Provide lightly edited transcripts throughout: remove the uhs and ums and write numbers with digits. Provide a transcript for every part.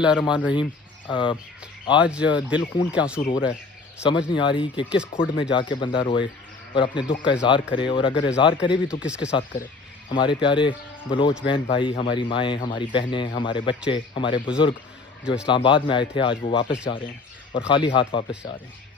اللہ الرحمن الرحیم۔ آج دل خون کے آنسو رو رہا ہے، سمجھ نہیں آ رہی کہ کس کھڈ میں جا کے بندہ روئے اور اپنے دکھ کا اظہار کرے، اور اگر اظہار کرے بھی تو کس کے ساتھ کرے۔ ہمارے پیارے بلوچ بہن بھائی، ہماری مائیں، ہماری بہنیں، ہمارے بچے، ہمارے بزرگ جو اسلام آباد میں آئے تھے آج وہ واپس جا رہے ہیں اور خالی ہاتھ واپس جا رہے ہیں۔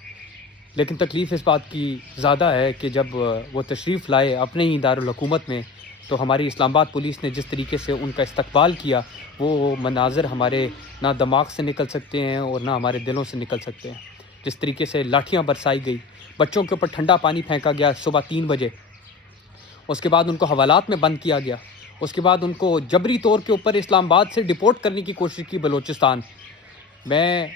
لیکن تکلیف اس بات کی زیادہ ہے کہ جب وہ تشریف لائے اپنے ہی دارالحکومت میں تو ہماری اسلام آباد پولیس نے جس طریقے سے ان کا استقبال کیا، وہ مناظر ہمارے نہ دماغ سے نکل سکتے ہیں اور نہ ہمارے دلوں سے نکل سکتے ہیں۔ جس طریقے سے لاٹھیاں برسائی گئی، بچوں کے اوپر ٹھنڈا پانی پھینکا گیا صبح 3 بجے، اس کے بعد ان کو حوالات میں بند کیا گیا، اس کے بعد ان کو جبری طور کے اوپر اسلام آباد سے ڈپورٹ کرنے کی کوشش کی بلوچستان۔ میں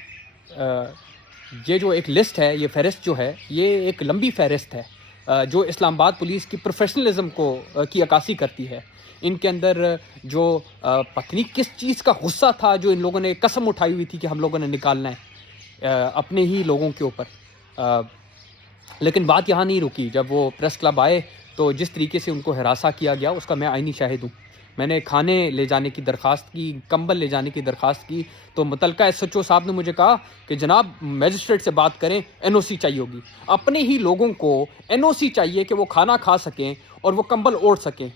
یہ جو ایک لسٹ ہے، یہ فہرست جو ہے، یہ ایک لمبی فہرست ہے جو اسلام آباد پولیس کی پروفیشنلزم کی عکاسی کرتی ہے۔ ان کے اندر جو پتہ نہیں کس چیز کا غصہ تھا جو ان لوگوں نے قسم اٹھائی ہوئی تھی کہ ہم لوگوں نے نکالنا ہے اپنے ہی لوگوں کے اوپر۔ لیکن بات یہاں نہیں رکی، جب وہ پریس کلب آئے تو جس طریقے سے ان کو ہراساں کیا گیا اس کا میں عینی شاہد ہوں۔ میں نے کھانے لے جانے کی درخواست کی، کمبل لے جانے کی درخواست کی تو متعلقہ ایس ایچ او صاحب نے مجھے کہا کہ جناب میجسٹریٹ سے بات کریں، این او سی چاہیے ہوگی۔ اپنے ہی لوگوں کو این او سی چاہیے کہ وہ کھانا کھا سکیں اور وہ کمبل اوڑھ سکیں۔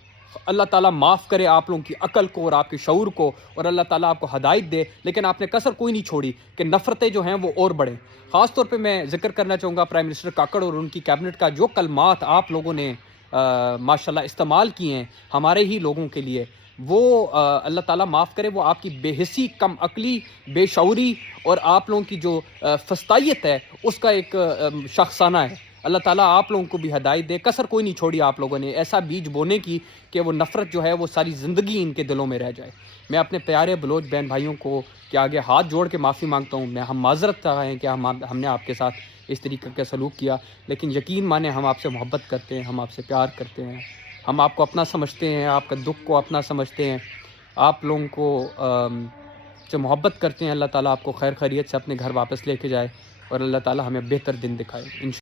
اللہ تعالیٰ معاف کرے آپ لوگوں کی عقل کو اور آپ کے شعور کو، اور اللہ تعالیٰ آپ کو ہدایت دے، لیکن آپ نے کسر کوئی نہیں چھوڑی کہ نفرتیں جو ہیں وہ اور بڑھیں۔ خاص طور پہ میں ذکر کرنا چاہوں گا پرائم منسٹر کاکڑ اور ان کی کیبنٹ کا، جو کلمات آپ لوگوں نے ماشاءاللہ استعمال کیے ہیں ہمارے ہی لوگوں کے لیے، وہ اللہ تعالیٰ معاف کرے، وہ آپ کی بے حسی، کم عقلی، بے شعوری اور آپ لوگوں کی جو فسطائیت ہے اس کا ایک شخصانہ ہے۔ اللہ تعالیٰ آپ لوگوں کو بھی ہدایت دے، کسر کوئی نہیں چھوڑی آپ لوگوں نے ایسا بیج بونے کی کہ وہ نفرت جو ہے وہ ساری زندگی ان کے دلوں میں رہ جائے۔ میں اپنے پیارے بلوچ بہن بھائیوں کو کہ آگے ہاتھ جوڑ کے معافی مانگتا ہوں، ہم معذرت چاہ رہے ہیں کہ ہم نے آپ کے ساتھ اس طریقے کا سلوک کیا، لیکن یقین مانیں ہم آپ سے محبت کرتے ہیں، ہم آپ سے پیار کرتے ہیں، ہم آپ کو اپنا سمجھتے ہیں، آپ کا دکھ کو اپنا سمجھتے ہیں، آپ لوگوں کو سے محبت کرتے ہیں۔ اللہ تعالیٰ آپ کو خیر خیریت سے اپنے گھر واپس لے کے جائے اور اللہ تعالیٰ ہمیں بہتر دن دکھائے انشاءاللہ۔